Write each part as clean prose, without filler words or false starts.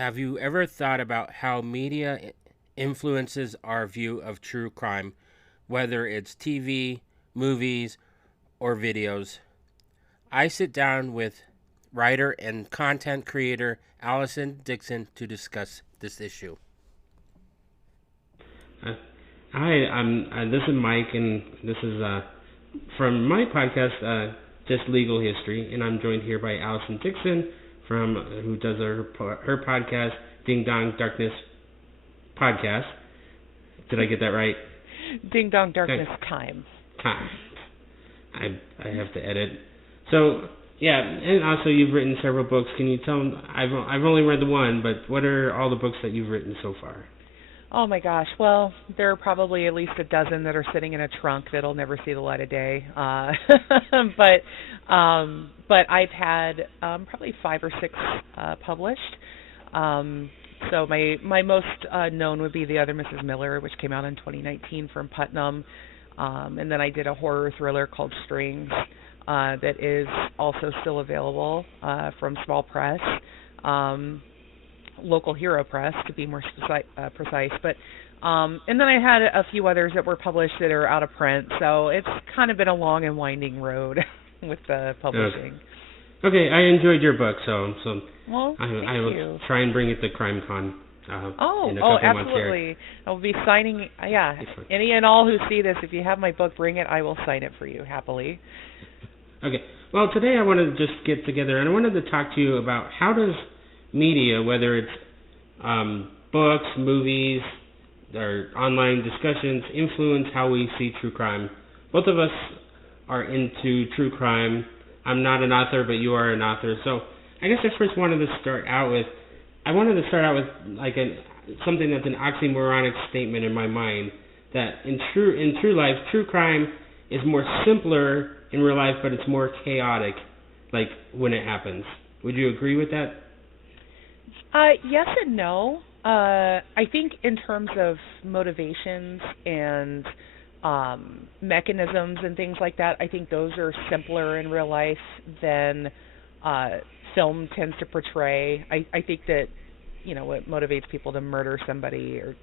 Have you ever thought about how media influences our view of true crime, whether it's TV, movies, or videos? I sit down with writer and content creator Allison Dickson to discuss this issue. Uh, Hi, this is Mike, and this is from my podcast, Just Legal History, and I'm joined here by Allison Dickson, from who does her podcast, Ding Dong Darkness Podcast. Did I get that right? Ding Dong Darkness Time. I have to edit. So yeah, and also you've written several books. Can you tell them? I've only read the one, but what are all the books that you've written so far? Oh my gosh. Well, there are probably at least a dozen that are sitting in a trunk that'll never see the light of day. But I've had probably 5 or 6 published. So my most known would be The Other Mrs. Miller, which came out in 2019 from Putnam. And then I did a horror thriller called Strings that is also still available from Small Press. Local Hero Press, to be more precise. But and then I had a few others that were published that are out of print. So it's kind of been a long and winding road with the publishing. Okay, I enjoyed your book, so well, I will try and bring it to CrimeCon in a couple months here. Absolutely. I will be signing. Yeah, any and all who see this, if you have my book, bring it. I will sign it for you happily. Okay. Well, today I wanted to just get together and I wanted to talk to you about how does media, whether it's books, movies, or online discussions, influence how we see true crime. Both of us are into true crime. I'm not an author, but you are an author. So I guess I first wanted to start out with like something that's an oxymoronic statement in my mind, that in true life, true crime is more simpler in real life, but it's more chaotic, like when it happens. Would you agree with that? Yes and no. I think in terms of motivations and mechanisms and things like that, I think those are simpler in real life than film tends to portray. I think that, what motivates people to murder somebody or,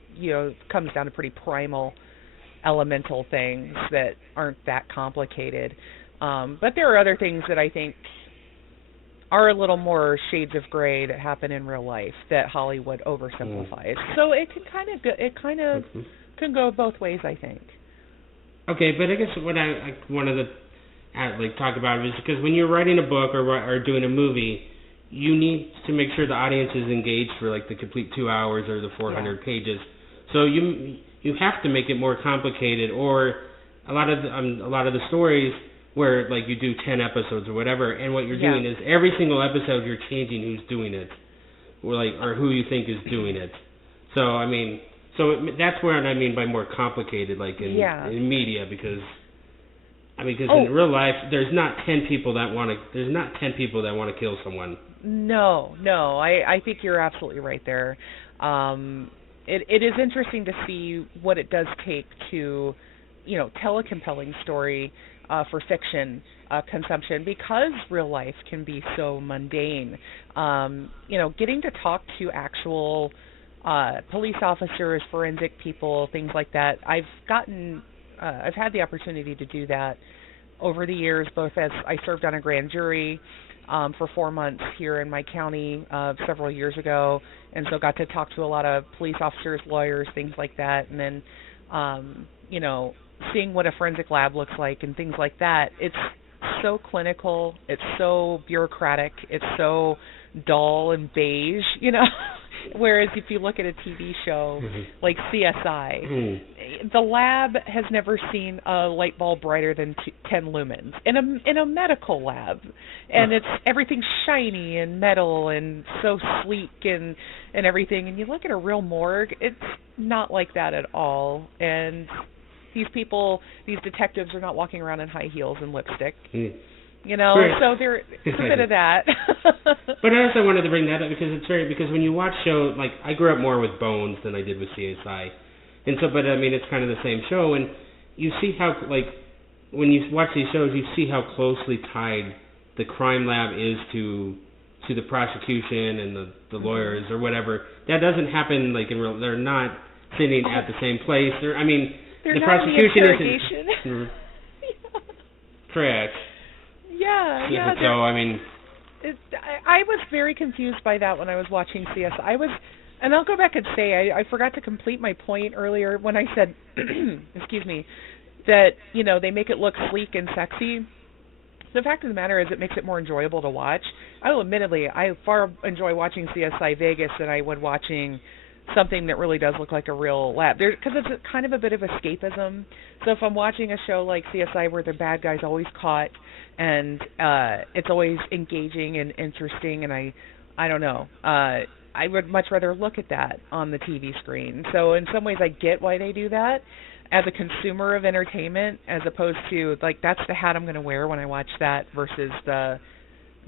comes down to pretty primal, elemental things that aren't that complicated. But there are other things that I think are a little more shades of gray that happen in real life that Hollywood oversimplifies. So it can can go both ways, I think. Okay, but I guess what I wanted to talk about is because when you're writing a book or doing a movie, you need to make sure the audience is engaged for like the complete 2 hours or the 400 pages. So you have to make it more complicated, or a lot of the stories where like you do 10 episodes or whatever, and what you're doing is every single episode you're changing who's doing it, or who you think is doing it. So that's what I mean by more complicated, like in media, because in real life there's not 10 people that want to kill someone. No, I think you're absolutely right there. It is interesting to see what it does take to, tell a compelling story for fiction consumption, because real life can be so mundane. Getting to talk to actual police officers, forensic people, things like that. I've had the opportunity to do that over the years, both as I served on a grand jury for 4 months here in my county several years ago, and so got to talk to a lot of police officers, lawyers, things like that, and then seeing what a forensic lab looks like and things like that. It's so clinical, it's so bureaucratic, it's so dull and beige, Whereas if you look at a TV show like CSI, the lab has never seen a light bulb brighter than 10 lumens in a medical lab, and everything's shiny and metal and so sleek and everything. And you look at a real morgue, it's not like that at all. And these detectives are not walking around in high heels and lipstick. So there's a bit of that. But I also wanted to bring that up because when you watch shows, like I grew up more with Bones than I did with CSI, and so it's kind of the same show, and you see how when you watch these shows, you see how closely tied the crime lab is to to the prosecution and the lawyers or whatever. That doesn't happen like in real. They're not sitting at the same place. I mean, they're the not prosecution in the interrogation. isn't. Correct. Yeah. So I mean, I was very confused by that when I was watching CSI. And I'll go back and say I forgot to complete my point earlier when I said, excuse me, that they make it look sleek and sexy. The fact of the matter is, it makes it more enjoyable to watch. I will admittedly, I far enjoy watching CSI Vegas than I would watching something that really does look like a real lab. Because it's kind of a bit of escapism. So if I'm watching a show like CSI where the bad guy's always caught and it's always engaging and interesting, and I don't know, I would much rather look at that on the TV screen. So in some ways I get why they do that as a consumer of entertainment, as opposed to, like, that's the hat I'm going to wear when I watch that versus the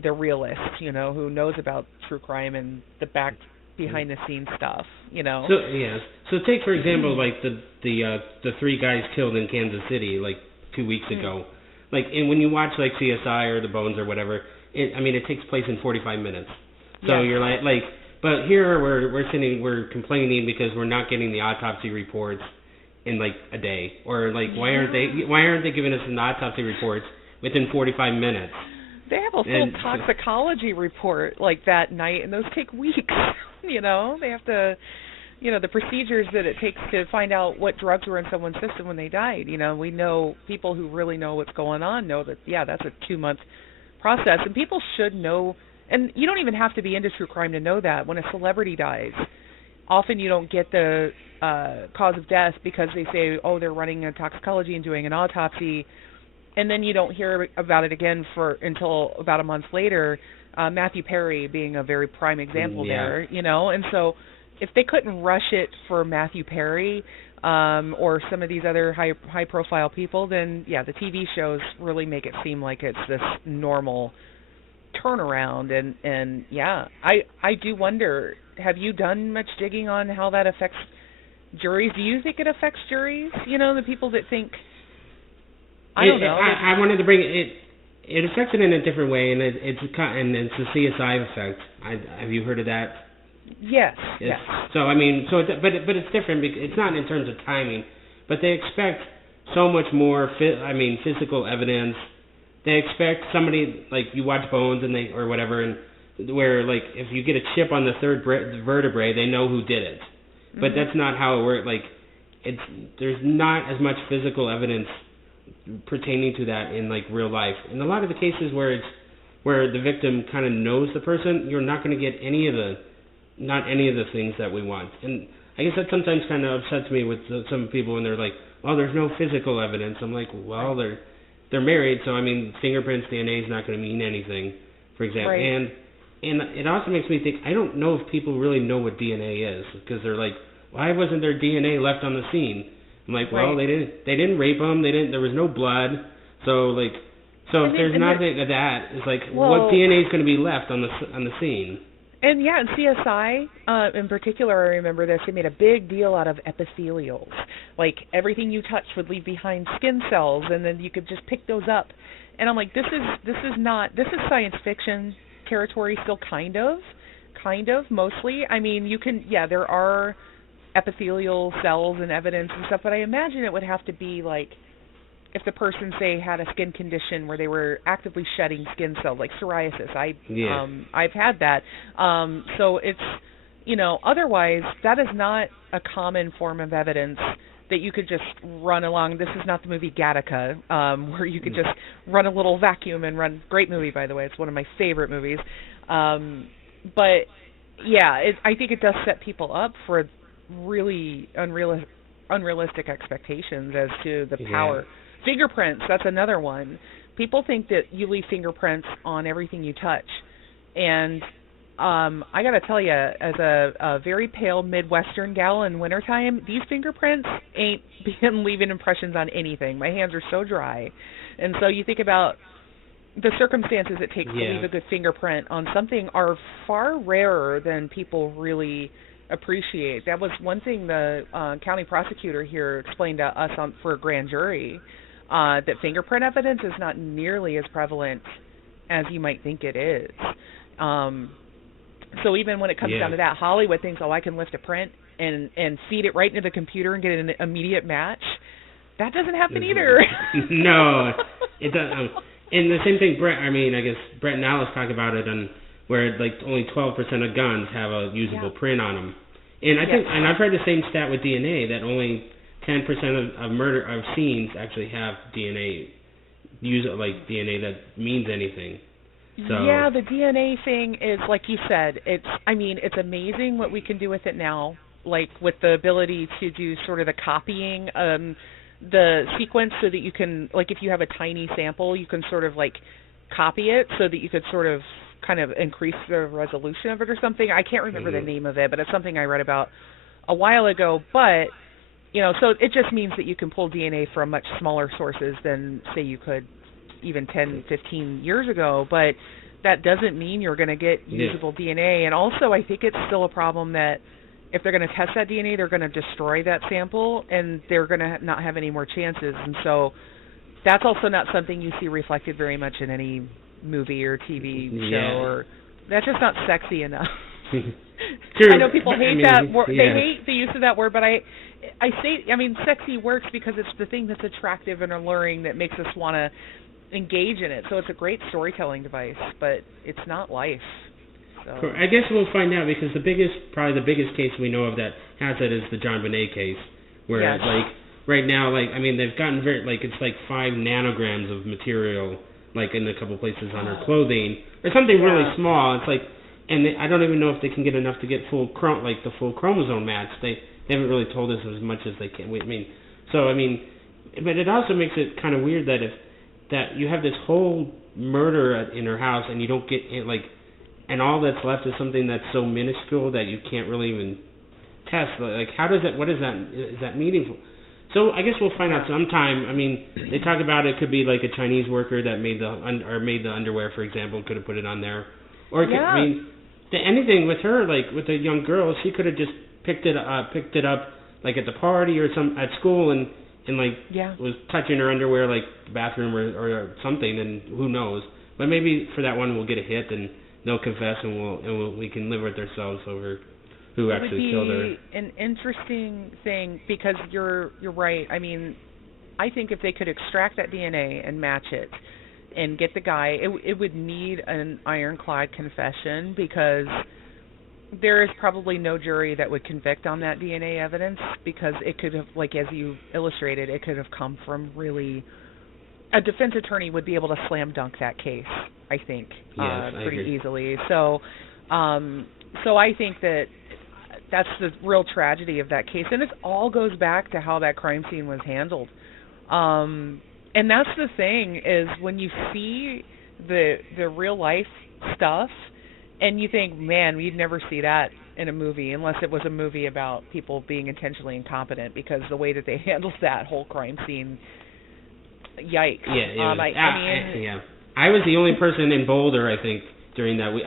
realist, who knows about true crime and the behind the scenes stuff, So take for example like the 3 guys killed in Kansas City like 2 weeks ago. Like, and when you watch like CSI or The Bones or whatever, it takes place in 45 minutes. So you're like but here we're complaining because we're not getting the autopsy reports in like a day, or like why aren't they giving us an autopsy reports within 45 minutes? They have a full toxicology report like that night, and those take weeks. They have to, the procedures that it takes to find out what drugs were in someone's system when they died. We know people who really know what's going on know that that's a 2-month process, and people should know. And you don't even have to be into true crime to know that. When a celebrity dies, often you don't get the cause of death because they say, they're running a toxicology and doing an autopsy, and then you don't hear about it again until about a month later. Matthew Perry being a very prime example there, And so if they couldn't rush it for Matthew Perry or some of these other high-profile people, then, the TV shows really make it seem like it's this normal turnaround. And I do wonder, have you done much digging on how that affects juries? Do you think it affects juries? The people that think, I don't know. I wanted to bring it. It affects it in a different way, and it's the CSI effect. Have you heard of that? Yes. So but it's different. It's not in terms of timing, but they expect so much more. Physical evidence. They expect somebody, like, you watch Bones or whatever, and where, like, if you get a chip on the third vertebrae, they know who did it. But that's not how it works. Like, there's not as much physical evidence pertaining to that in, like, real life. In a lot of the cases where the victim kind of knows the person, you're not going to get any of the things that we want. And I guess that sometimes kind of upsets me with some people when they're like, there's no physical evidence. I'm like, well, they're married, so fingerprints, DNA is not going to mean anything, for example. Right. And it also makes me think, I don't know if people really know what DNA is, because they're like, why wasn't there DNA left on the scene? I'm like, well, they didn't rape them, there was no blood, so if there's nothing of that, it's like, what DNA is going to be left on the scene? And in CSI, in particular, I remember this, they made a big deal out of epithelials. Like, everything you touched would leave behind skin cells, and then you could just pick those up. And I'm like, this is science fiction territory still, kind of, mostly. There are epithelial cells and evidence and stuff, but I imagine it would have to be like, if the person, say, had a skin condition where they were actively shedding skin cells, like psoriasis. I've had that. So it's, otherwise, that is not a common form of evidence that you could just run along. This is not the movie Gattaca, where you could just run a little vacuum and run. Great movie, by the way. It's one of my favorite movies. But, I think it does set people up for really unrealistic expectations as to the power. Fingerprints, that's another one. People think that you leave fingerprints on everything you touch. And I got to tell you, as a very pale Midwestern gal in wintertime, these fingerprints ain't been leaving impressions on anything. My hands are so dry. And so you think about the circumstances it takes to leave a good fingerprint on something are far rarer than people really appreciate. That was one thing the county prosecutor here explained to us for a grand jury, that fingerprint evidence is not nearly as prevalent as you might think it is. So even when it comes Yeah. down to that, Hollywood thinks, oh, I can lift a print and feed it right into the computer and get an immediate match. That doesn't happen either. No, it doesn't. And the same thing, I guess Brett and Alice talk about it on where like only 12% of guns have a usable print on them. And I think, and I've heard the same stat with DNA that only 10% of murder of scenes actually have DNA, DNA that means anything. So, yeah, the DNA thing is like you said. It's amazing what we can do with it now, like with the ability to do sort of the copying the sequence so that you can, like if you have a tiny sample, you can sort of like copy it so that you could sort of kind of increase the resolution of it or something. I can't remember the name of it, but it's something I read about a while ago. But, so it just means that you can pull DNA from much smaller sources than, say, you could even 10, 15 years ago. But that doesn't mean you're going to get usable DNA. And also, I think it's still a problem that if they're going to test that DNA, they're going to destroy that sample, and they're going to not have any more chances. And so that's also not something you see reflected very much in any movie or TV show. Or that's just not sexy enough. True. I know people hate that word. They hate the use of that word, but I say, sexy works because it's the thing that's attractive and alluring that makes us want to engage in it. So it's a great storytelling device, but it's not life. So. I guess we'll find out because probably the biggest case we know of that has it is the John Bonet case, where right now, they've gotten it's like 5 nanograms of material, like in a couple places on her clothing, or something really small. It's like, and I don't even know if they can get enough to get the full chromosome match. They haven't really told us as much as they can. But it also makes it kind of weird that you have this whole murder in her house and you don't get and all that's left is something that's so minuscule that you can't really even test. Like, what is that meaningful? So I guess we'll find out sometime. They talk about it could be like a Chinese worker that made the underwear, for example, could have put it on there. Or anything with her, like with a young girl, she could have just picked it up like at the party or at school and was touching her underwear like the bathroom or something, and who knows. But maybe for that one we'll get a hit and they'll confess, and we can live with ourselves over who actually killed her. It would be an interesting thing because you're right. I think if they could extract that DNA and match it and get the guy, it would need an ironclad confession because there is probably no jury that would convict on that DNA evidence because it could have, like as you illustrated, it could have come from really. A defense attorney would be able to slam dunk that case, I think, pretty easily. So I think that's the real tragedy of that case, and it all goes back to how that crime scene was handled. And that's the thing is when you see the real life stuff, and you think, man, we'd never see that in a movie unless it was a movie about people being intentionally incompetent, because the way that they handled that whole crime scene. Yikes! Yeah, I was the only person in Boulder, I think, during that week.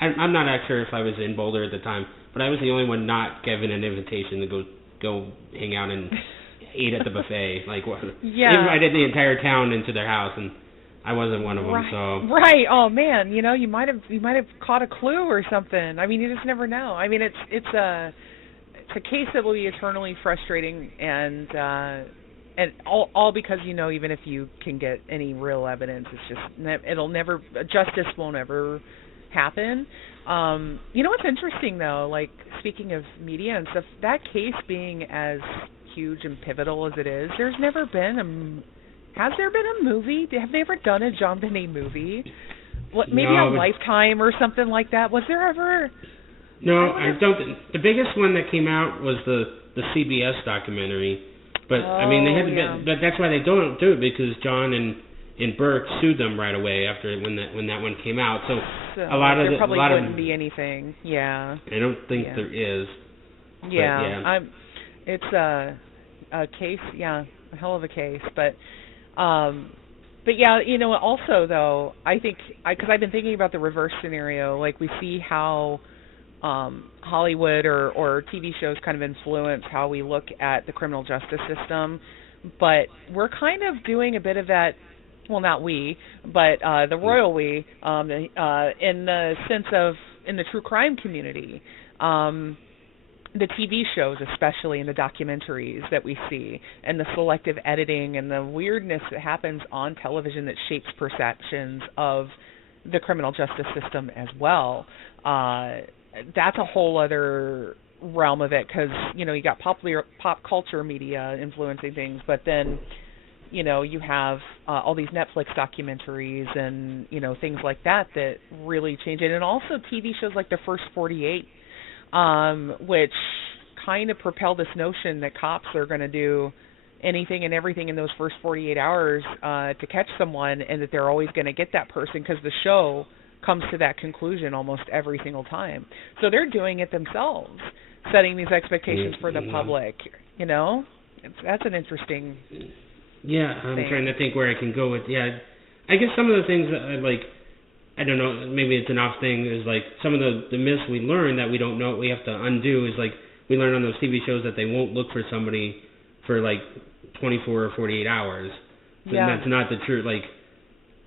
I'm not actually sure if I was in Boulder at the time, but I was the only one not given an invitation to go hang out and eat at the buffet. Invited the entire town into their house, and I wasn't one of them. So oh man, you might have caught a clue or something. You just never know. It's a case that will be eternally frustrating and all because even if you can get any real evidence, it's just justice won't ever happen. What's interesting though, like speaking of media and stuff, that case being as huge and pivotal as it is, has there been a movie? Have they ever done a John Bonet movie? Maybe on Lifetime or something like that? Was there ever? No, I don't. The biggest one that came out was the CBS documentary. But they had but that's why they don't do it, because John and Burke sued them right away after when that one came out. So a lot of there probably wouldn't be anything. Yeah. I don't think there is. Yeah. It's a case. Yeah, a hell of a case. But yeah, also though, I think because I've been thinking about the reverse scenario. Like we see how Hollywood or TV shows kind of influence how we look at the criminal justice system, but we're kind of doing a bit of that well, not we, but the royal we, in the sense of in the true crime community. The TV shows, especially in the documentaries that we see, and the selective editing and the weirdness that happens on television that shapes perceptions of the criminal justice system as well. That's a whole other realm of it, because you got pop culture media influencing things, but then you have all these Netflix documentaries and things like that really change it, and also TV shows like The First 48. Which kind of propel this notion that cops are going to do anything and everything in those first 48 hours to catch someone, and that they're always going to get that person, because the show comes to that conclusion almost every single time. So they're doing it themselves, setting these expectations for the public. That's an interesting Yeah, I'm thing. trying to think where I can go with. Yeah, I guess some of the things that I don't know, maybe it's an off thing, is like some of the myths we learn that we don't know, we have to undo, is like we learn on those TV shows that they won't look for somebody for like 24 or 48 hours. Yeah. And that's not the truth.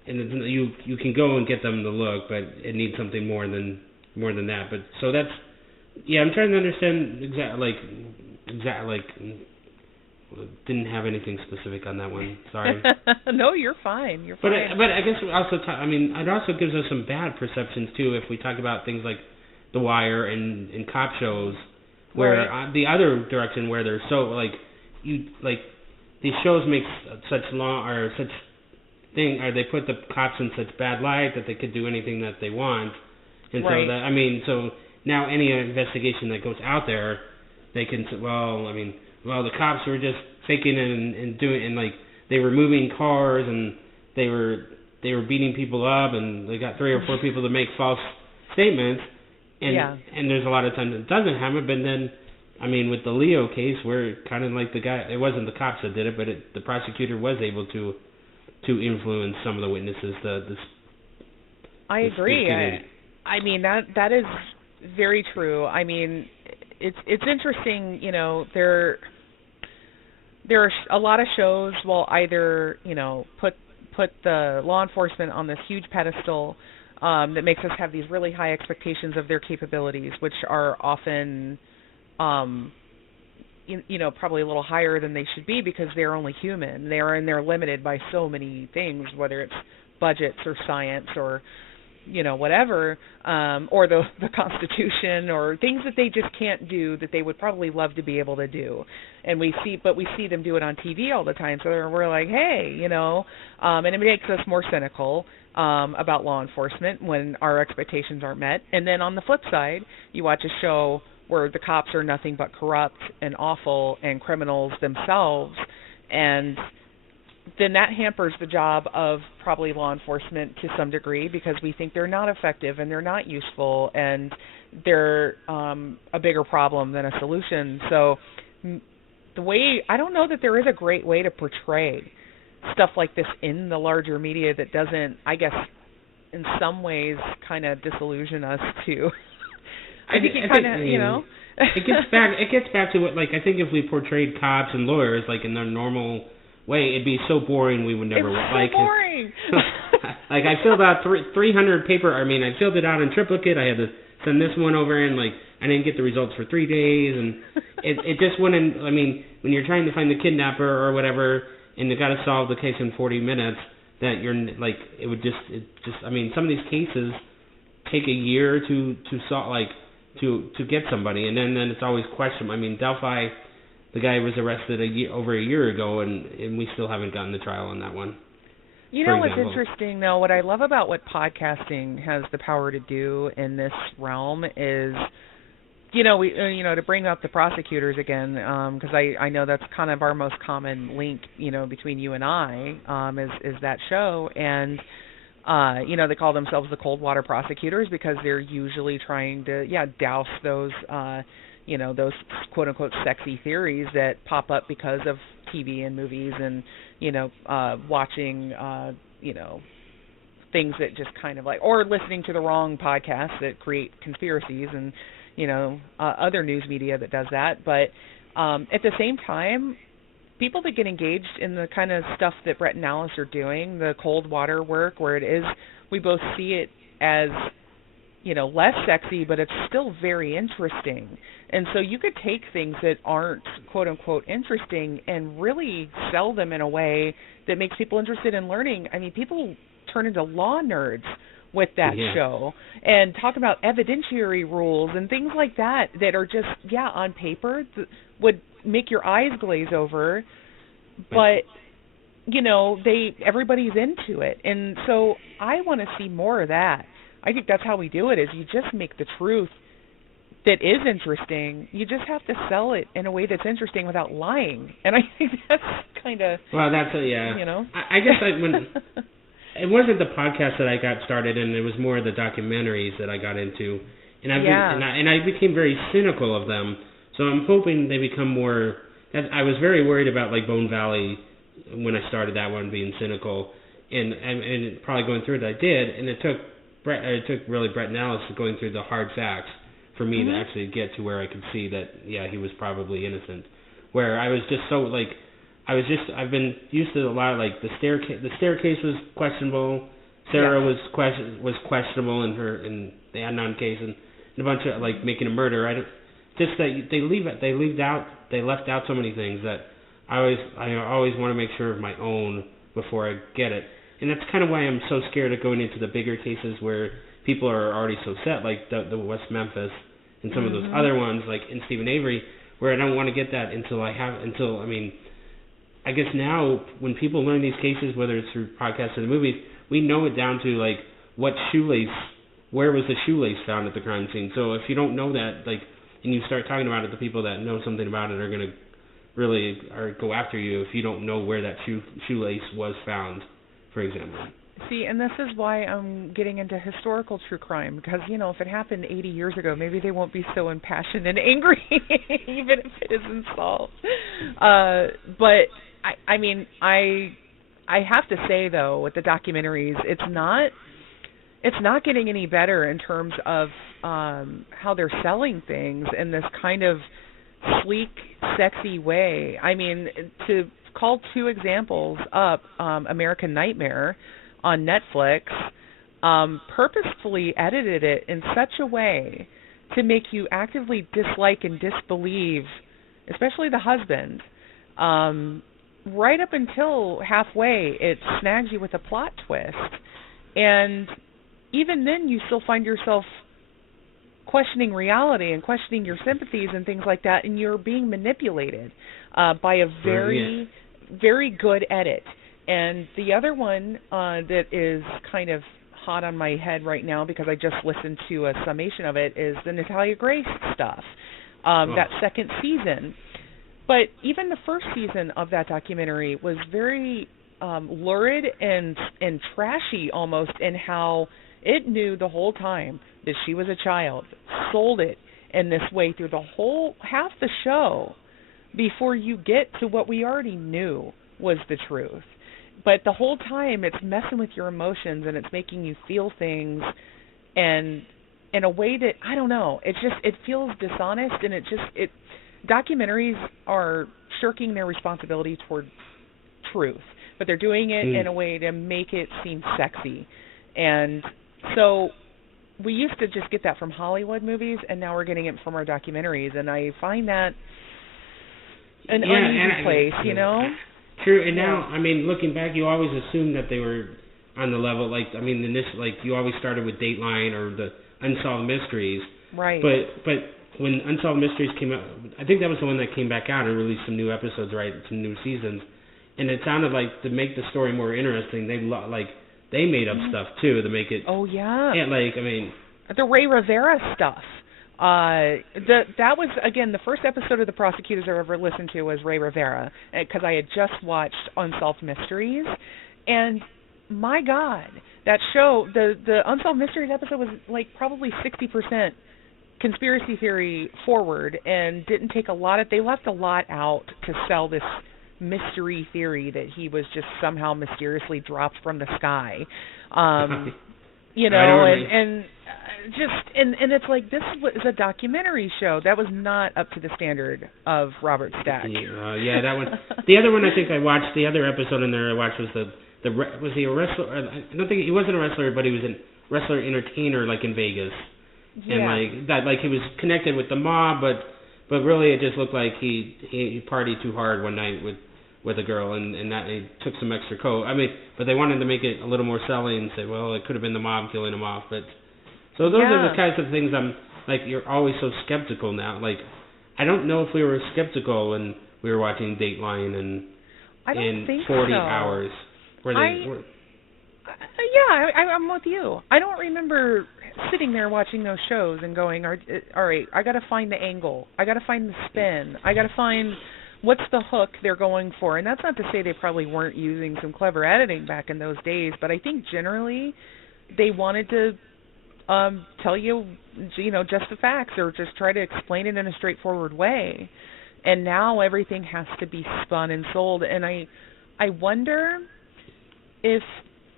And you can go and get them to look, but it needs something more than that. But so that's, yeah, I'm trying to understand didn't have anything specific on that one. Sorry. No, you're fine. You're But fine. I guess we also it also gives us some bad perceptions too if we talk about things like The Wire and cop shows, where Right. The other direction where they're so these shows make such they put the cops in such bad light that they could do anything that they want, and Right. so now any investigation that goes out there, they can say, the cops were just faking and doing, and like they were moving cars, and they were beating people up, and they got 3 or 4 people to make false statements, and there's a lot of times it doesn't happen. But then, with the Leo case, where kind of like the guy, it wasn't the cops that did it, but the prosecutor was able to influence some of the witnesses. I agree. That is very true. It's interesting, there are a lot of shows will either, put the law enforcement on this huge pedestal that makes us have these really high expectations of their capabilities, which are often, probably a little higher than they should be, because they're only human. They're limited by so many things, whether it's budgets or science or whatever, or the Constitution, or things that they just can't do that they would probably love to be able to do. And we see them do it on TV all the time. So we're like, hey, and it makes us more cynical about law enforcement when our expectations aren't met. And then on the flip side, you watch a show where the cops are nothing but corrupt and awful and criminals themselves, and then that hampers the job of probably law enforcement to some degree, because we think they're not effective and they're not useful and they're a bigger problem than a solution. So I don't know that there is a great way to portray stuff like this in the larger media that doesn't, I guess, in some ways kind of disillusion us too. I think it kind of, It gets back to what, I think if we portrayed cops and lawyers in their normal way, it'd be so boring we would never it's so boring. I filled out 300 paper. I filled it out in triplicate. I had to send this one over, and I didn't get the results for 3 days, and it just wouldn't. When you're trying to find the kidnapper or whatever, and you got to solve the case in 40 minutes, that you're some of these cases take a year to solve, to get somebody, and then it's always questionable. Delphi, the guy was arrested over a year ago, and we still haven't gotten the trial on that one. What's interesting, though, what I love about what podcasting has the power to do in this realm is, to bring up the prosecutors again, because I know that's kind of our most common link, between you and I, is that show, and they call themselves the cold water prosecutors because they're usually trying to, douse those, those quote unquote sexy theories that pop up because of TV and movies and, watching, things that just kind of or listening to the wrong podcasts that create conspiracies and, other news media that does that. But at the same time, people that get engaged in the kind of stuff that Brett and Alice are doing, the cold water work, where it is, we both see it as, less sexy, but it's still very interesting. And so you could take things that aren't quote unquote interesting and really sell them in a way that makes people interested in learning. I mean, people turn into law nerds with that show and talk about evidentiary rules and things like that are just, on paper would make your eyes glaze over, but everybody's into it. And so I want to see more of that. I think that's how we do it, is you just make the truth that is interesting. You just have to sell it in a way that's interesting without lying. And I think that's kind of... Well, that's I guess when... It wasn't the podcast that I got started in. It was more the documentaries that I got into. And I became very cynical of them. So I'm hoping they become more... I was very worried about, like, Bone Valley when I started that one, being cynical. And probably going through it, I did. And it took Brett and Alice going through the hard facts for me to actually get to where I could see that, he was probably innocent. Where I was just so, like, I've been used to a lot of, like, the staircase was questionable, Sarah was questionable in the Adnan case, and a bunch of, like, making a murder. Just that they left out so many things that I always want to make sure of my own before I get it. And that's kind of why I'm so scared of going into the bigger cases where people are already so set, like the West Memphis and some of those other ones, like in Stephen Avery, where I don't want to get that until I guess now when people learn these cases, whether it's through podcasts or the movies, we know it down to, like, where was the shoelace found at the crime scene. So if you don't know that, like, and you start talking about it, the people that know something about it are going to really go after you if you don't know where that shoelace was found, for example. See, and this is why I'm getting into historical true crime, because, if it happened 80 years ago, maybe they won't be so impassioned and angry, even if it isn't solved. But, I mean, I have to say, though, with the documentaries, it's not getting any better in terms of how they're selling things in this kind of sleek, sexy way. I mean, to call two examples up, American Nightmare on Netflix purposefully edited it in such a way to make you actively dislike and disbelieve, especially the husband. Right up until halfway, it snags you with a plot twist. And even then, you still find yourself questioning reality and questioning your sympathies and things like that, and you're being manipulated by a very, very good edit. And the other one that is kind of hot on my head right now because I just listened to a summation of it is the Natalia Grace stuff, that second season. But even the first season of that documentary was very lurid and trashy almost in how it knew the whole time that she was a child, sold it in this way through the whole half the show before you get to what we already knew was the truth. But the whole time it's messing with your emotions and it's making you feel things and in a way that, I don't know, it feels dishonest, and documentaries are shirking their responsibility toward truth, but they're doing it in a way to make it seem sexy. And so we used to just get that from Hollywood movies, and now we're getting it from our documentaries, and I find that an uneasy place, True, and now, I mean, looking back, you always assumed that they were on the level, you always started with Dateline or the Unsolved Mysteries. Right. But when Unsolved Mysteries came out, I think that was the one that came back out and released some new episodes, right, some new seasons, and it sounded like to make the story more interesting, they made up stuff, too, to make it... Oh, yeah. And, the Ray Rivera stuff. That was, again, the first episode of The Prosecutors I ever listened to was Ray Rivera, because I had just watched Unsolved Mysteries, and my God, that show, the Unsolved Mysteries episode was probably 60% conspiracy theory forward, and didn't take they left a lot out to sell this mystery theory that he was just somehow mysteriously dropped from the sky. And just and it's like this is a documentary show that was not up to the standard of Robert Stack. Yeah, that one. The other one I think I watched. The other episode in there I watched was was he a wrestler? I don't think he wasn't a wrestler, but he was a wrestler entertainer like in Vegas, and like that, like he was connected with the mob, but really it just looked like he partied too hard one night with a girl, and that he took some extra coke. I mean, but they wanted to make it a little more selling and say, well, it could have been the mob killing him off, but. So those are the kinds of things I'm like. You're always so skeptical now. Like, I don't know if we were skeptical when we were watching Dateline and in 40 hours. I'm with you. I don't remember sitting there watching those shows and going, all right, I got to find the angle. I got to find the spin. I got to find what's the hook they're going for. And that's not to say they probably weren't using some clever editing back in those days, but I think generally they wanted to tell you, just the facts or just try to explain it in a straightforward way. And now everything has to be spun and sold. And I wonder if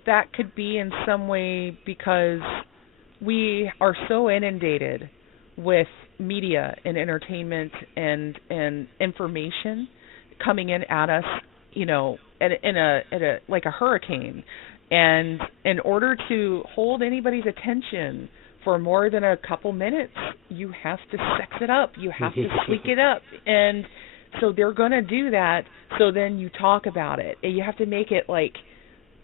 that could be in some way because we are so inundated with media and entertainment and information coming in at us, at a like a hurricane. And in order to hold anybody's attention for more than a couple minutes, you have to sex it up. You have to sleek it up. And so they're going to do that. So then you talk about it. And you have to make it like,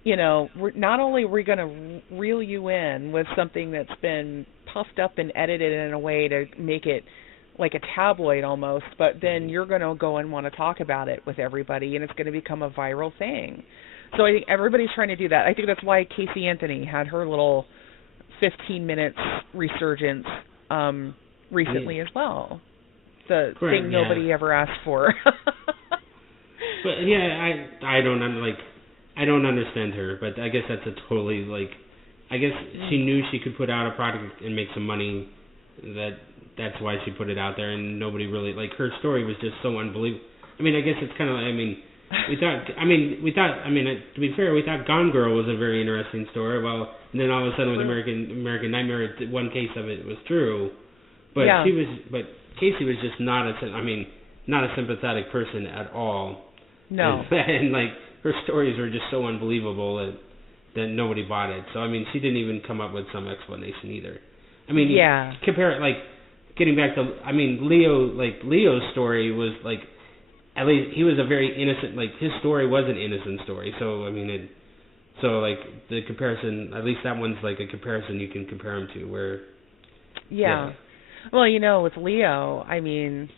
not only are we going to reel you in with something that's been puffed up and edited in a way to make it like a tabloid almost, but then you're going to go and want to talk about it with everybody, and it's going to become a viral thing. So I think everybody's trying to do that. I think that's why Casey Anthony had her little 15 minutes resurgence recently as well. The thing nobody ever asked for. But I don't understand her. But I guess that's a totally I guess she knew she could put out a product and make some money. That's why she put it out there, and nobody really her story was just so unbelievable. I mean, I guess it's kind of to be fair, we thought Gone Girl was a very interesting story. Well, and then all of a sudden with American Nightmare, one case of it was true, but Casey was just not a sympathetic person at all. No. And her stories were just so unbelievable that nobody bought it. So she didn't even come up with some explanation either. Compare it getting back to Leo's story was at least he was a very innocent, his story was an innocent story. So, the comparison, at least that one's a comparison you can compare him to where... Yeah. Well, with Leo, and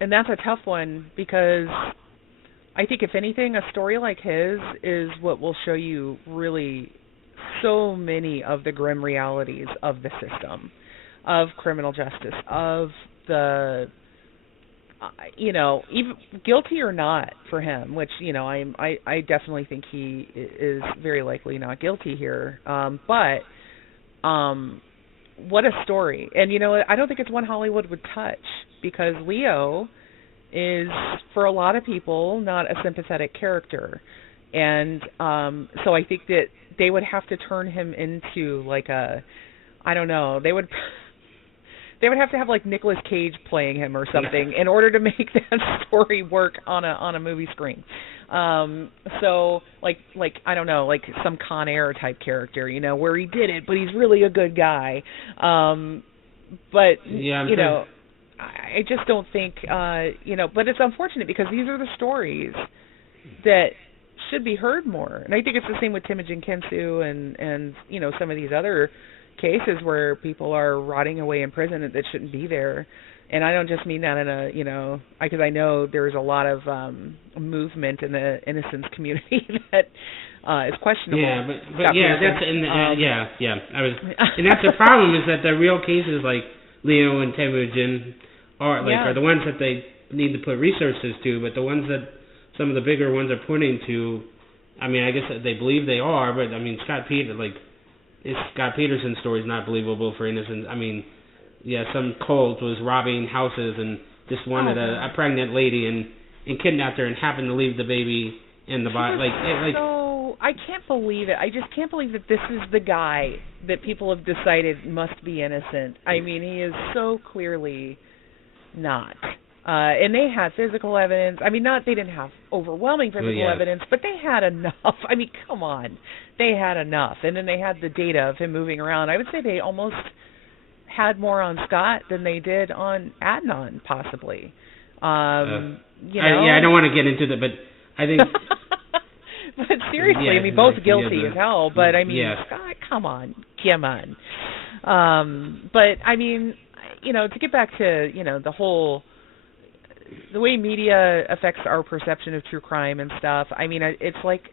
that's a tough one because I think if anything, a story like his is what will show you really so many of the grim realities of the system, of criminal justice, of the... even guilty or not for him, which I definitely think he is very likely not guilty here. But what a story! And I don't think it's one Hollywood would touch because Leo is, for a lot of people, not a sympathetic character, and so I think that they would have to turn him into I don't know, they would have to have Nicolas Cage playing him or something in order to make that story work on a movie screen. So I don't know, some Con Air type character, where he did it, but he's really a good guy. But I just don't think but it's unfortunate because these are the stories that should be heard more. And I think it's the same with Temujin Kensu and some of these other cases where people are rotting away in prison that shouldn't be there. And I don't just mean that in a, because I know there's a lot of movement in the innocence community that is questionable. Yeah, but that's and that's the problem is that the real cases like Leo and Temujin are the ones that they need to put resources to, but the ones that some of the bigger ones are pointing to, I guess that they believe they are, but Scott Peterson's story is not believable for innocence. Some cult was robbing houses and just wanted a pregnant lady and kidnapped her and happened to leave the baby in the body. I I can't believe it. I just can't believe that this is the guy that people have decided must be innocent. I mean, he is so clearly not. And they had physical evidence. I mean, they didn't have overwhelming physical evidence, but they had enough. I mean, come on. They had enough. And then they had the data of him moving around. I would say they almost had more on Scott than they did on Adnan, possibly. I don't want to get into that, but I think... But seriously, I mean, both guilty as hell, but I mean, Scott, come on. But, I mean, to get back to, the way media affects our perception of true crime and stuff, I mean, it's like,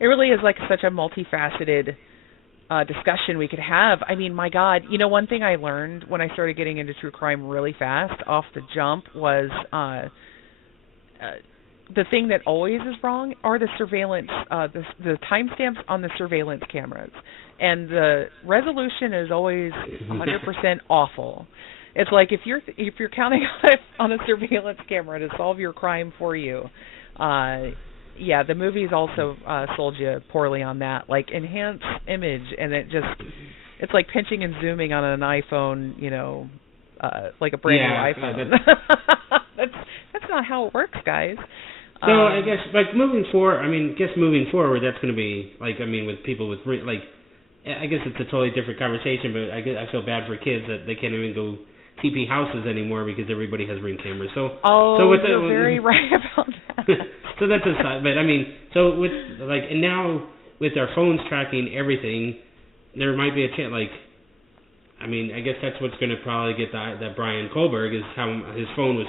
it really is like such a multifaceted discussion we could have. I mean, my God, one thing I learned when I started getting into true crime really fast off the jump was the thing that always is wrong are the surveillance, the timestamps on the surveillance cameras. And the resolution is always 100% awful. It's like if you're counting on a surveillance camera to solve your crime for you, the movies also sold you poorly on that. Like enhanced image, and it's like pinching and zooming on an iPhone, like a brand new iPhone. That's not how it works, guys. So I guess moving forward, that's going to be with people with I guess it's a totally different conversation. But I feel bad for kids that they can't even go TP houses anymore because everybody has Ring cameras. You're very right about that. So that's aside. But and now with our phones tracking everything, there might be a chance. I guess that's what's going to probably get that Brian Kohlberg is how his phone was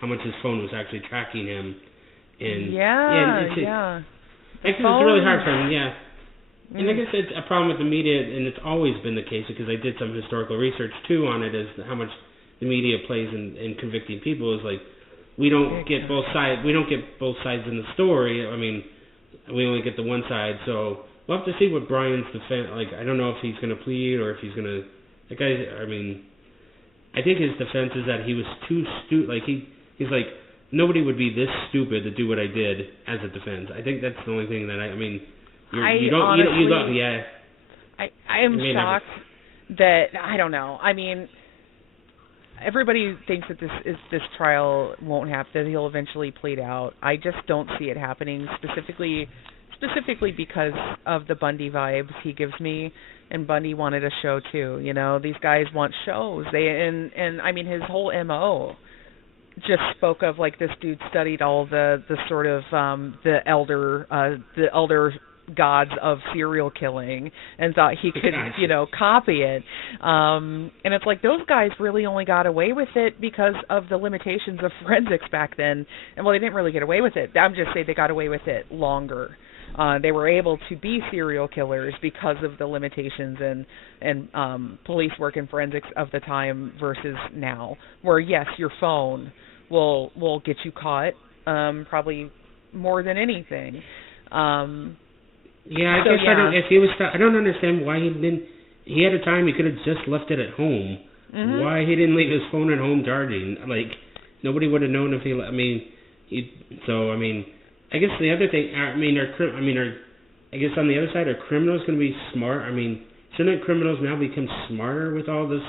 how much his phone was actually tracking him. And it's really hard for him. Yeah. And I guess it's a problem with the media, and it's always been the case because I did some historical research too on it, is how much the media plays in convicting people. Is we don't get both sides. We don't get both sides in the story. I mean, we only get the one side. So we'll have to see what Brian's defense. I don't know if he's going to plead or if he's going to. I think his defense is that he was too stupid. He's like, nobody would be this stupid to do what I did as a defense. I think that's the only thing that I am shocked that I don't know. I mean, everybody thinks that this trial won't happen, that he'll eventually plead out. I just don't see it happening, specifically because of the Bundy vibes he gives me. And Bundy wanted a show too. These guys want shows. And I mean, his whole MO just spoke of this dude studied all the sort of the elder gods of serial killing and thought he could copy it, and it's like those guys really only got away with it because of the limitations of forensics back then. And they didn't really get away with it. I'm just saying they got away with it longer. They were able to be serial killers because of the limitations and police work and forensics of the time versus now, where yes, your phone will get you caught, probably more than anything. I don't understand why he didn't. He had a time he could have just left it at home. Mm-hmm. Why he didn't leave his phone at home charging? Nobody would have known if he. I guess the other thing. I guess on the other side, are criminals going to be smart? Shouldn't criminals now become smarter with all this,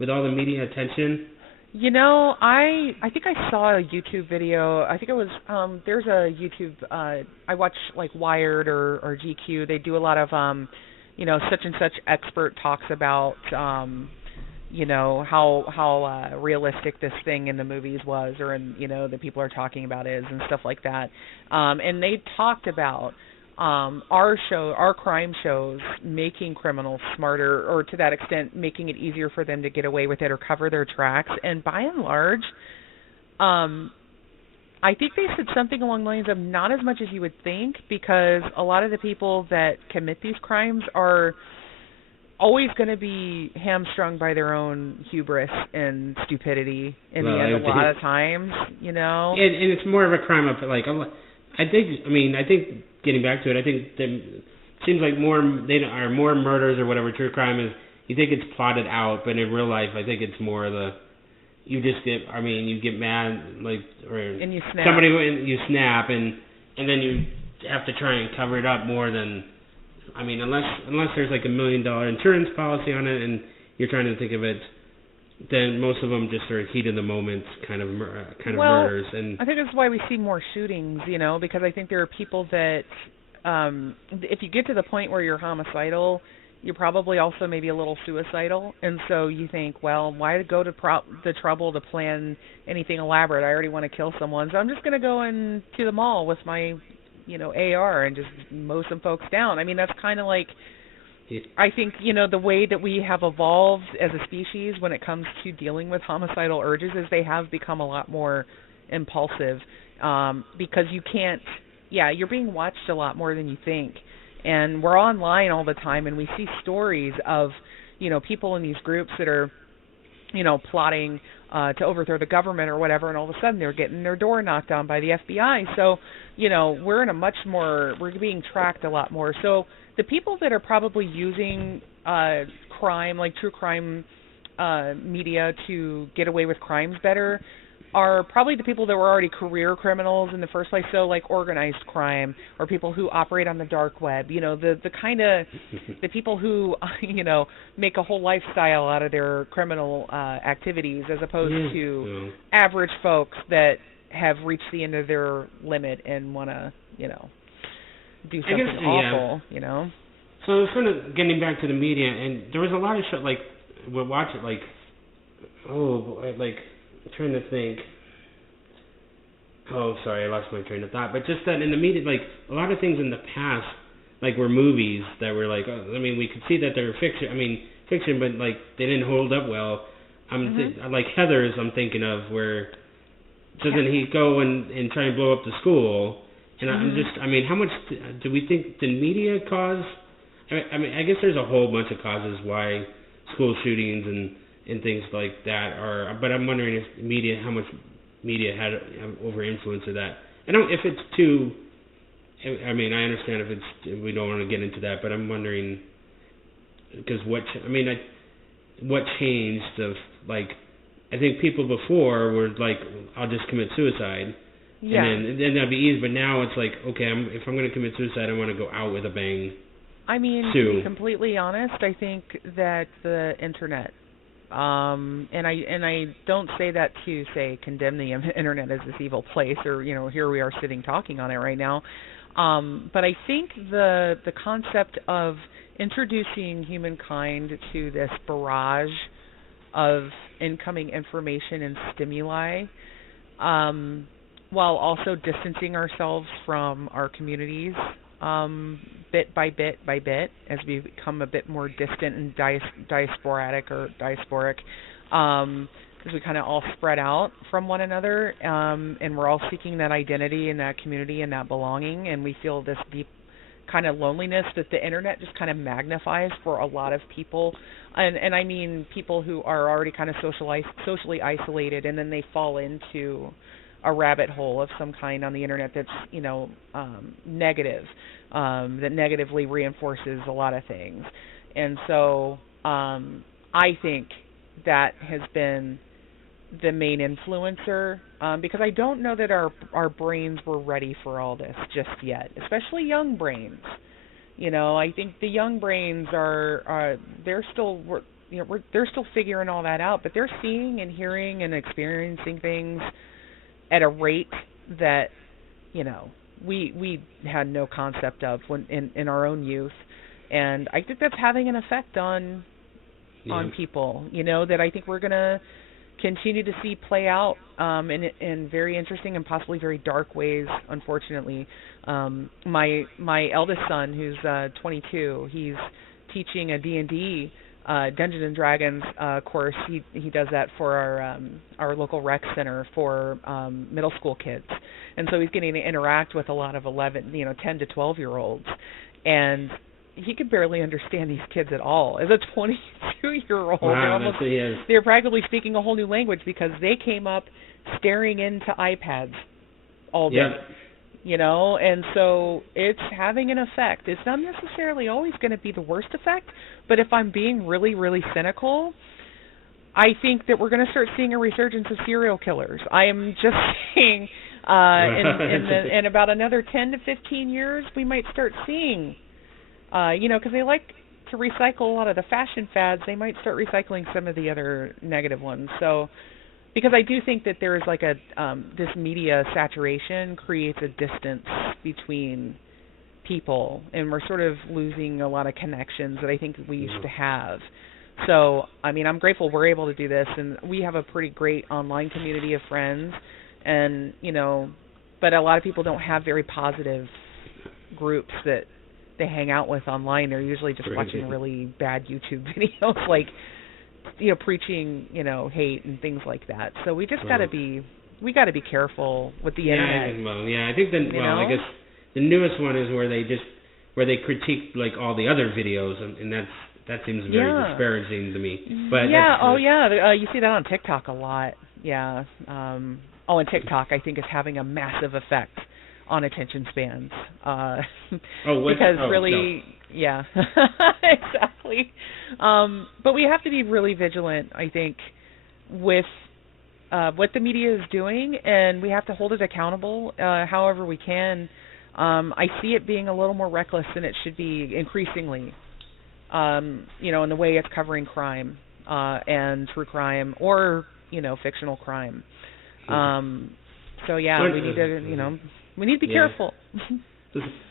with all the media attention? I think I saw a YouTube video. I think it was there's a YouTube. I watch Wired or GQ. They do a lot of such and such expert talks about how realistic this thing in the movies was, or that people are talking about is, and stuff like that. And they talked about our crime shows making criminals smarter, or to that extent making it easier for them to get away with it or cover their tracks. And by and large, I think they said something along the lines of not as much as you would think, because a lot of the people that commit these crimes are always going to be hamstrung by their own hubris and stupidity in the end a lot of times, And it's more of a crime of I think getting back to it, I think it seems like more murders or whatever true crime is. You think it's plotted out, but in real life, I think it's more you get mad, or and you snap. You snap, and then have to try and cover it up more than, I mean, unless there's like $1 million insurance policy on it and you're trying to think of it, then most of them just are heat of the moment kind of murders. And I think that's why we see more shootings, because I think there are people that, if you get to the point where you're homicidal, you're probably also maybe a little suicidal, and so you think, well, why go to the trouble to plan anything elaborate? I already want to kill someone, so I'm just going to go into the mall with my, AR and just mow some folks down. I mean, that's kind of like, I think, the way that we have evolved as a species when it comes to dealing with homicidal urges is they have become a lot more impulsive, because you can't, you're being watched a lot more than you think. And we're online all the time, and we see stories of, people in these groups that are, plotting to overthrow the government or whatever, and all of a sudden they're getting their door knocked on by the FBI. So, we're in we're being tracked a lot more. So the people that are probably using crime, like true crime media, to get away with crimes better are probably the people that were already career criminals in the first place, so like organized crime or people who operate on the dark web, the kind of the people who make a whole lifestyle out of their criminal activities, as opposed to average folks that have reached the end of their limit and want to do something awful. So it's kind of getting back to the media, and there was a lot of shit like we'll watch it like I'm trying to think. Oh, sorry, I lost my train of thought. But just that in the media, like a lot of things in the past, like were movies that were like, we could see that they were fiction. Fiction, but like they didn't hold up well. Like Heathers, I'm thinking of where doesn't he go and try and blow up the school? And how much do we think the media cause? I guess there's a whole bunch of causes why school shootings and things like that are, but I'm wondering if how much media had over influence of that. I don't, if it's too, I understand if we don't want to get into that, but I'm wondering, because what changed of, like, I think people before were like, I'll just commit suicide. Yeah. And then that'd be easy, but now it's like, okay, if I'm going to commit suicide, I want to go out with a bang. To be completely honest, I think that the internet, and I don't say that to condemn the internet as this evil place, or here we are sitting talking on it right now, but I think the concept of introducing humankind to this barrage of incoming information and stimuli, while also distancing ourselves from our communities, bit by bit as we become a bit more distant and diasporic, because we kind of all spread out from one another, and we're all seeking that identity and that community and that belonging, and we feel this deep kind of loneliness that the internet just kind of magnifies for a lot of people, and I mean people who are already kind of socially isolated, and then they fall into a rabbit hole of some kind on the internet that's negative, that negatively reinforces a lot of things. And so I think that has been the main influencer, because I don't know that our brains were ready for all this just yet, especially young brains. I think the young brains they're still figuring all that out, but they're seeing and hearing and experiencing things at a rate that we had no concept of when in our own youth, and I think that's having an effect on people. That I think we're gonna continue to see play out in very interesting and possibly very dark ways. Unfortunately, my eldest son, who's 22, he's teaching a D&D. Dungeons and Dragons course. He does that for our local rec center for middle school kids, and so he's getting to interact with a lot of 10 to 12-year-olds, and he could barely understand these kids at all. As a 22-year-old, wow, they're practically speaking a whole new language because they came up staring into iPads all day. Yep. And so it's having an effect. It's not necessarily always going to be the worst effect, but if I'm being really, really cynical, I think that we're going to start seeing a resurgence of serial killers. I am just saying, in about another 10 to 15 years, we might start seeing, because they like to recycle a lot of the fashion fads. They might start recycling some of the other negative ones. So, because I do think that there is like this media saturation creates a distance between people, and we're sort of losing a lot of connections that I think we used to have. So, I mean, I'm grateful we're able to do this, and we have a pretty great online community of friends, and, but a lot of people don't have very positive groups that they hang out with online. They're usually just watching really bad YouTube videos, like, preaching, hate and things like that. So we just got to be careful with the internet. I think I guess the newest one is where they critique like all the other videos, and that seems very disparaging to me. But you see that on TikTok a lot. Yeah. And TikTok I think is having a massive effect on attention spans. Yeah, exactly. But we have to be really vigilant, I think, with what the media is doing, and we have to hold it accountable however we can. I see it being a little more reckless than it should be increasingly, in the way it's covering crime and true crime or, fictional crime. We need to be careful.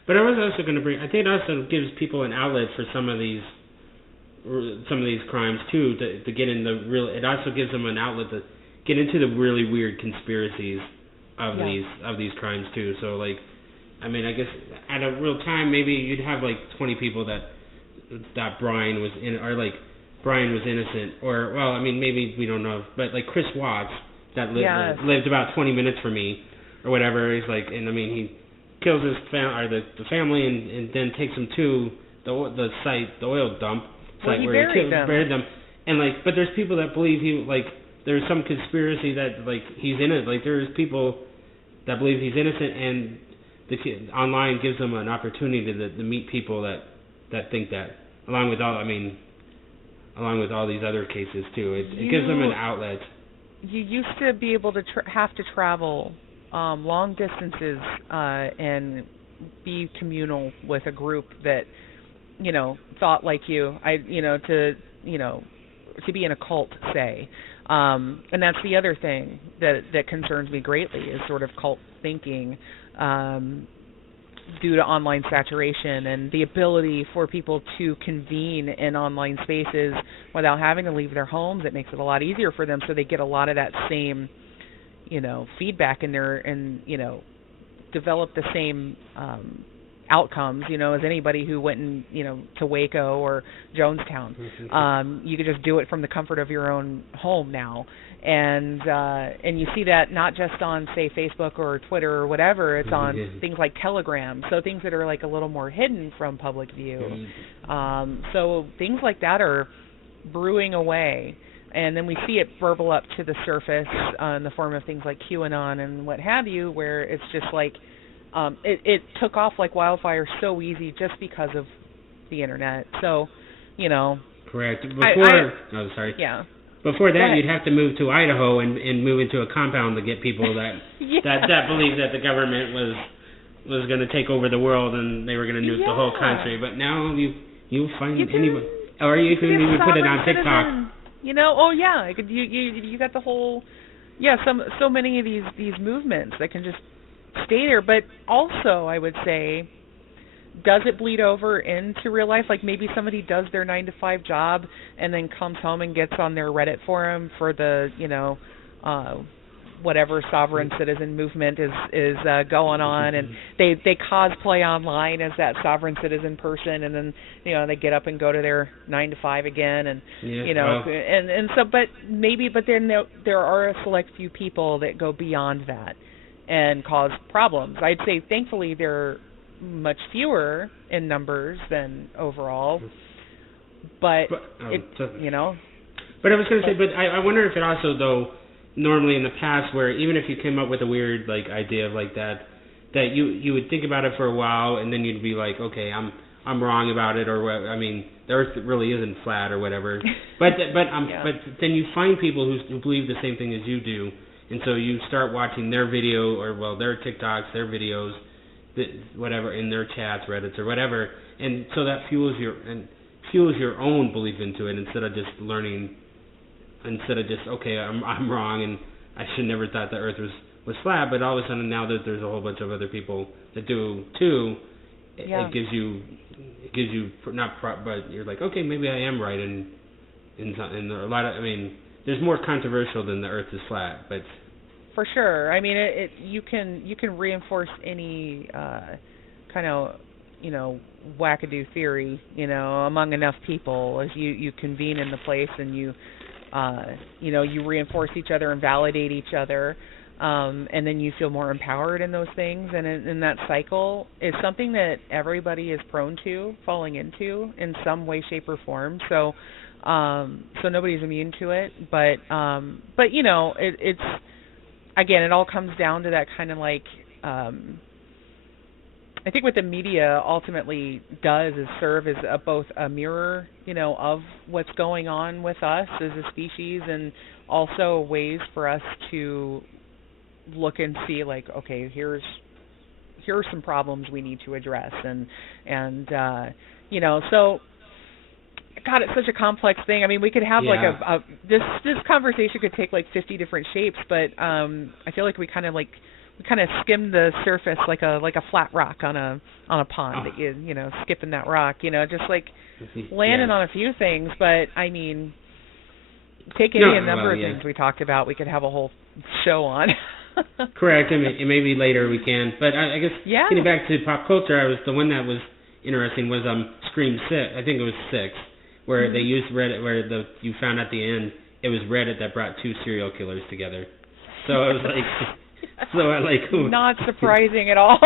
But I was also going to bring, I think it also gives people an outlet for some of these crimes too, to get in the real. It also gives them an outlet to get into the really weird conspiracies of these crimes too. So like, I mean, I guess at a real time, maybe you'd have like 20 people that Brian was innocent, or well, I mean, maybe we don't know, but like Chris Watts that lived about 20 minutes from me, or whatever. He's like, and I mean, he kills his the family and then takes them to the site, the oil dump site where he buried them. And like, but there's people that believe there's some conspiracy that like he's in it. Like there's people that believe he's innocent, and the kid online gives them an opportunity to meet people that think that, along with all these other cases too. It gives them an outlet. You used to be able to have to travel long distances and be communal with a group that thought like you. To be in a cult, say, and that's the other thing that concerns me greatly is sort of cult thinking due to online saturation and the ability for people to convene in online spaces without having to leave their homes. It makes it a lot easier for them, so they get a lot of that same feedback in there, and develop the same outcomes as anybody who went to Waco or Jonestown. You could just do it from the comfort of your own home now, and you see that not just on, say, Facebook or Twitter or whatever. It's on things like Telegram, so things that are like a little more hidden from public view. So things like that are brewing away. And then we see it burble up to the surface in the form of things like QAnon and what have you, where it's just like it took off like wildfire so easy just because of the internet. So, Correct. Yeah. Before that, you'd have to move to Idaho and move into a compound to get people that that believed that the government was going to take over the world and they were going to nuke the whole country. But now you find anyone, or you can even put it on TikTok. You got the whole, so many of these movements that can just stay there. But also, I would say, does it bleed over into real life? Like maybe somebody does their 9-to-5 job and then comes home and gets on their Reddit forum for the, whatever sovereign citizen movement is going on, and they cosplay online as that sovereign citizen person, and then they get up and go to their 9-to-5 again, and and so but then there are a select few people that go beyond that and cause problems. I'd say thankfully they're much fewer in numbers than overall, but But I was going to say, but I wonder if it also though. Normally in the past, where even if you came up with a weird like idea of like that you would think about it for a while, and then you'd be like, okay, I'm wrong about it, or what? I mean, the Earth really isn't flat or whatever. But then you find people who believe the same thing as you do, and so you start watching their video or their TikToks, their videos, whatever in their chats, Reddits or whatever, and so that fuels your own belief into it instead of just okay, I'm wrong and I should never thought the Earth was flat, but all of a sudden now that there's a whole bunch of other people that do too, it gives you but you're like, okay, maybe I am right in a lot of, I mean, there's more controversial than the Earth is flat, but for sure. I mean, you can reinforce any kind of, wackadoo theory, among enough people as you convene in the place and you reinforce each other and validate each other, and then you feel more empowered in those things. And that cycle is something that everybody is prone to falling into in some way, shape, or form. So nobody's immune to it. But it's again, it all comes down to that kind of like. I think what the media ultimately does is serve as both a mirror, of what's going on with us as a species, and also ways for us to look and see, like, okay, here are some problems we need to address, and so. God, it's such a complex thing. I mean, we could have this conversation could take like 50 different shapes, but I feel like we kind of skimmed the surface like a flat rock on a pond that you skipping that rock, just like landing on a few things. But I mean, take any number of things we talked about, we could have a whole show on. Correct. And maybe later we can. But I guess getting back to pop culture, the one that was interesting was Scream 6. I think it was 6. Where they used Reddit, you found at the end it was Reddit that brought two serial killers together. So it was like, not surprising at all.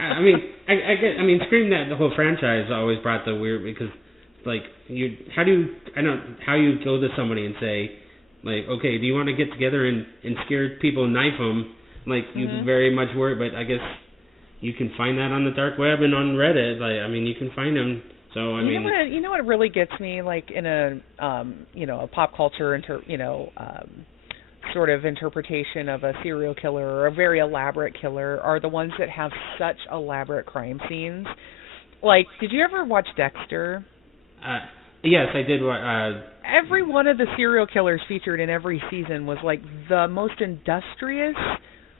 I mean, Scream, that the whole franchise always brought the weird, because like how you go to somebody and say, like, okay, do you want to get together and scare people and knife them? Like, you very much worry, but I guess you can find that on the dark web and on Reddit. Like, I mean, you can find them. So you know what really gets me, like, in a a pop culture sort of interpretation of a serial killer or a very elaborate killer are the ones that have such elaborate crime scenes. Like, did you ever watch Dexter? Yes, I did. Every one of the serial killers featured in every season was like the most industrious,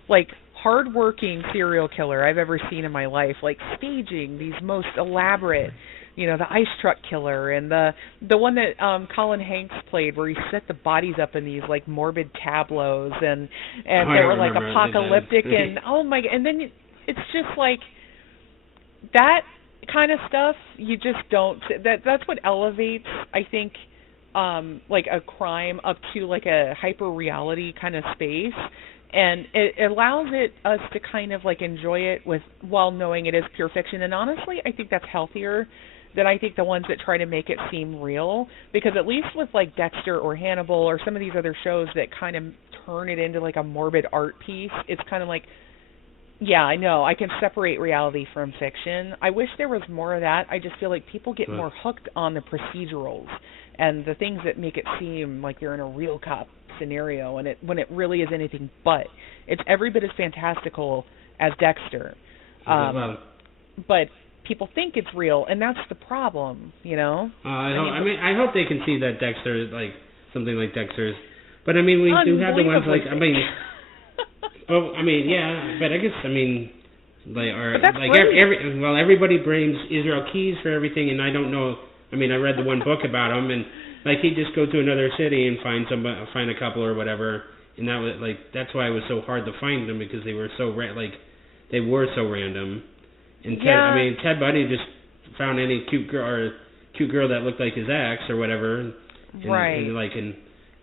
like, hardworking serial killer I've ever seen in my life, like staging these most elaborate, the ice truck killer, and the one that Colin Hanks played, where he set the bodies up in these like morbid tableaus, and they were like apocalyptic, and and then it's just like that kind of stuff. You just don't. That's what elevates, I think, like a crime up to like a hyper reality kind of space. And it allows us to kind of like enjoy it while knowing it is pure fiction. And honestly, I think that's healthier than I think the ones that try to make it seem real. Because at least with like Dexter or Hannibal or some of these other shows that kind of turn it into like a morbid art piece, it's kind of like, yeah, I know, I can separate reality from fiction. I wish there was more of that. I just feel like people get more hooked on the procedurals and the things that make it seem like they're in a real cop scenario, and when it really is anything but. It's every bit as fantastical as Dexter, but people think it's real, and that's the problem, I hope they can see that Dexter is like something like Dexter's, but I mean, we do have the ones like, I mean, but I guess, I mean, everybody blames Israel Keys for everything, and I don't know. I mean, I read the one book about him, and like, he'd just go to another city and find a couple or whatever, and that was like, that's why it was so hard to find them, because they were so random. And Ted Bundy just found any cute girl that looked like his ex or whatever, right?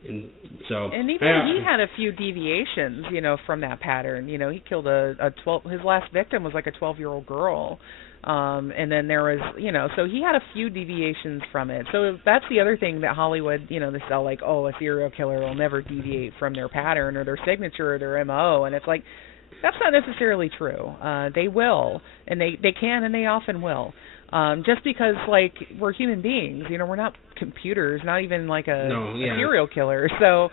And so. And even he had a few deviations, from that pattern. He killed his last victim was like a 12-year-old girl. And then there was, so he had a few deviations from it. So that's the other thing that Hollywood, they sell, like, oh, a serial killer will never deviate from their pattern or their signature or their MO. And it's like, That's not necessarily true. They will, and they can, and they often will. Just because, like, we're human beings, you know, we're not computers, not even like a serial killer. So,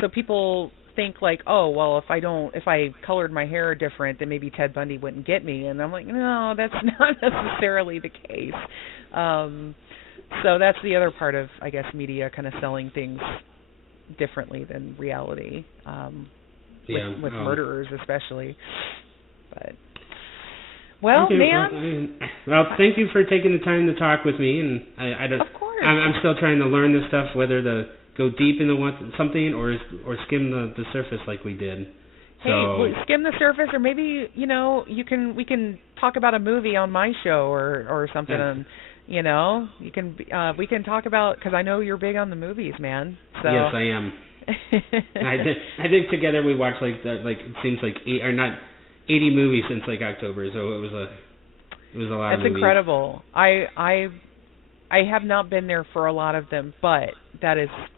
so people think like, oh, well, if I colored my hair different, then maybe Ted Bundy wouldn't get me. And I'm like, no, that's not necessarily the case. So that's the other part of, I guess, media kind of selling things differently than reality. With murderers especially. But well, okay, man. Well, thank you for taking the time to talk with me, and I don't. Of course. I'm still trying to learn this stuff, whether to go deep into something or skim the surface like we did. So, hey, skim the surface, or maybe we can talk about a movie on my show or something. Yeah. And, we can talk about, because I know you're big on the movies, man. So. Yes, I am. I think together we watched it seems like 80 movies since like October, so it was a lot of movies. That's incredible. I have not been there for a lot of them, but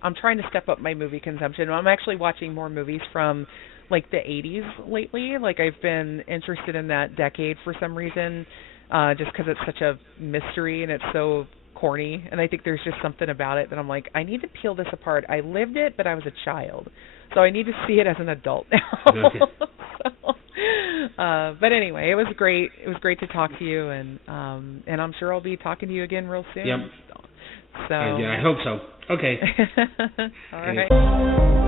I'm trying to step up my movie consumption. I'm actually watching more movies from like the 80s lately. Like, I've been interested in that decade for some reason, just because it's such a mystery and it's so corny, and I think there's just something about it that I'm like, I need to peel this apart. I lived it, but I was a child, so I need to see it as an adult now. Okay. But anyway, it was great. It was great to talk to you, and I'm sure I'll be talking to you again real soon. Yep. So yeah, I hope so. Okay. All right.